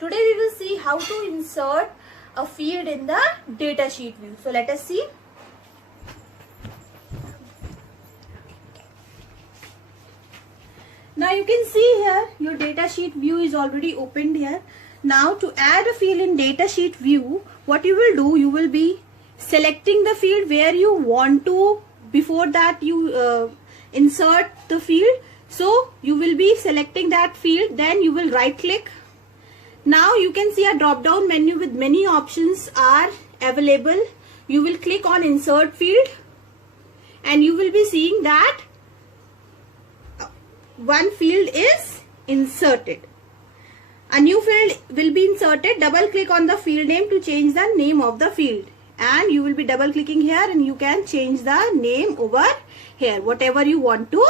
Today we will see how to insert a field in the datasheet view. So let us see. Now you can see here your datasheet view is already opened here. Now to add a field in datasheet view, what you will do, you will be selecting the field where you want to. Before that you insert the field. So you will be selecting that field, then you will right click. Now you can see a drop down menu with many options are available. You will click on insert field and you will be seeing that one field is inserted. A new field will be inserted. Double click on the field name to change the name of the field, and you will be double clicking here and you can change the name over here, whatever you want to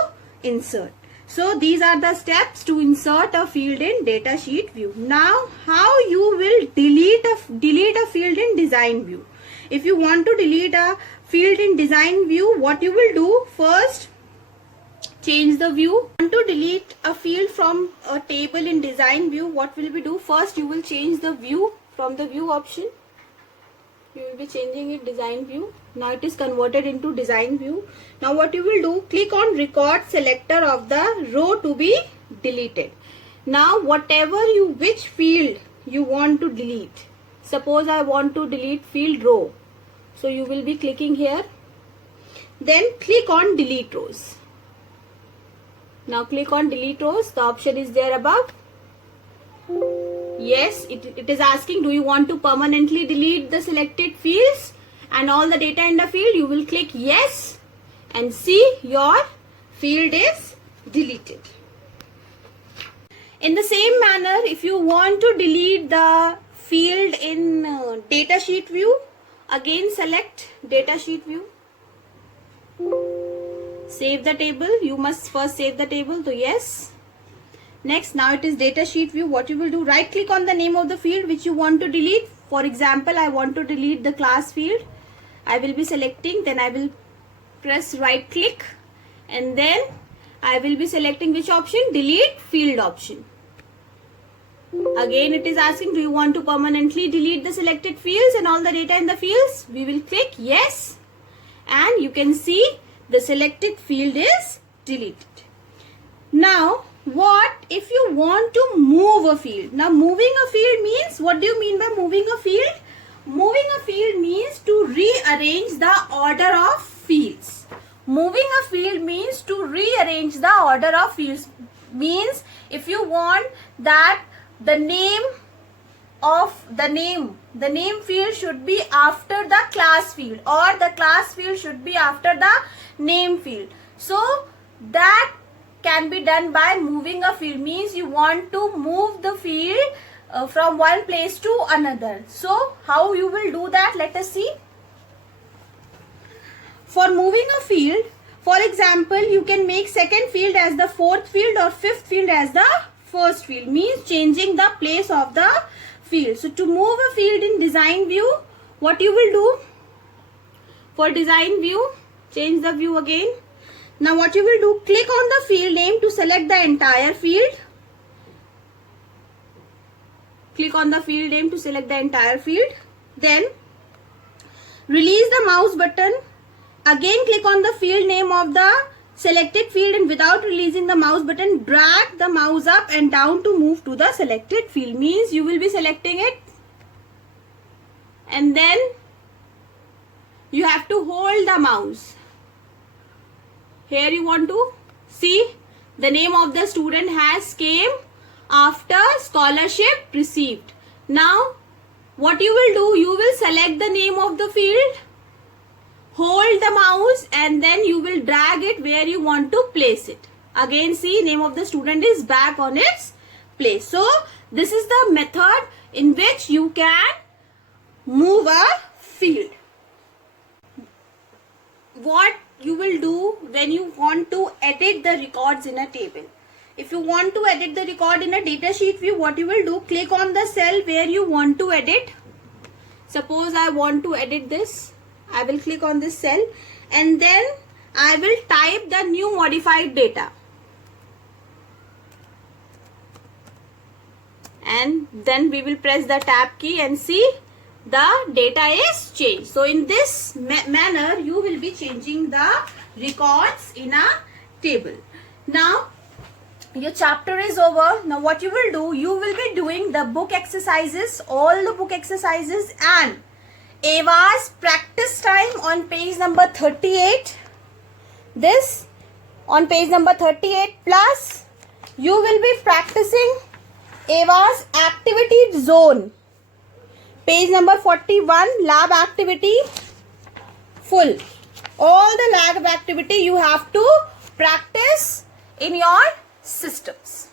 insert. So these are the steps to insert a field in datasheet view. Now how you will delete a field in design view. If you want to delete a field in design view, what you will do, first change the view. Want to delete a field from a table in design view, what will we do? First you will change the view from the view option. You will be changing it design view. Now it is converted into design view. Now what you will do, click on record selector of the row to be deleted. Now which field you want to delete. Suppose I want to delete field row. So you will be clicking here. Then click on delete rows. Now click on delete rows. The option is there above. Yes, it is asking, do you want to permanently delete the selected fields and all the data in the field? You will click yes and see your field is deleted. In the same manner, if you want to delete the field in datasheet view, again select datasheet view. Save the table. You must first save the table. So yes. Next, now it is datasheet view. What you will do, right click on the name of the field which you want to delete. For example, I want to delete the class field. I will be selecting, then I will press right click and then I will be selecting which option? Delete field option. Again it is asking, do you want to permanently delete the selected fields and all the data in the fields? We will click yes and you can see the selected field is deleted. Now what if you want to move a field? Now moving a field means, what do you mean by moving a field? Moving a field means to rearrange the order of fields. Moving a field means to rearrange the order of fields. Means if you want that the name field should be after the class field or the class field should be after the name field. So that can be done by moving a field. Means you want to move the field from one place to another. So how you will do that? Let us see. For moving a field, for example, you can make second field as the fourth field or fifth field as the first field. Means changing the place of the field. So to move a field in design view, what you will do? For design view, change the view again. Now what you will do, click on the field name to select the entire field. Click on the field name to select the entire field. Then release the mouse button. Again click on the field name of the selected field and without releasing the mouse button, drag the mouse up and down to move to the selected field. Means you will be selecting it and then you have to hold the mouse. Here you want to see the name of the student has came after scholarship received. Now what you will do, you will select the name of the field, hold the mouse and then you will drag it where you want to place it. Again see, name of the student is back on its place. So this is the method in which you can move a field. What you will do when you want to edit the records in a table. If you want to edit the record in a datasheet view, what you will do, click on the cell where you want to edit. Suppose I want to edit this. I will click on this cell and then I will type the new modified data. and then we will press the tab key and see the data is changed. So in this manner you will be changing the records in a table. Now your chapter is over. Now what you will do, you will be doing the book exercises, all the book exercises, and Eva's practice time on page number 38. This on page number 38, plus you will be practicing Eva's activity zone. Page number 41, lab activity full. All the lab activity you have to practice in your systems.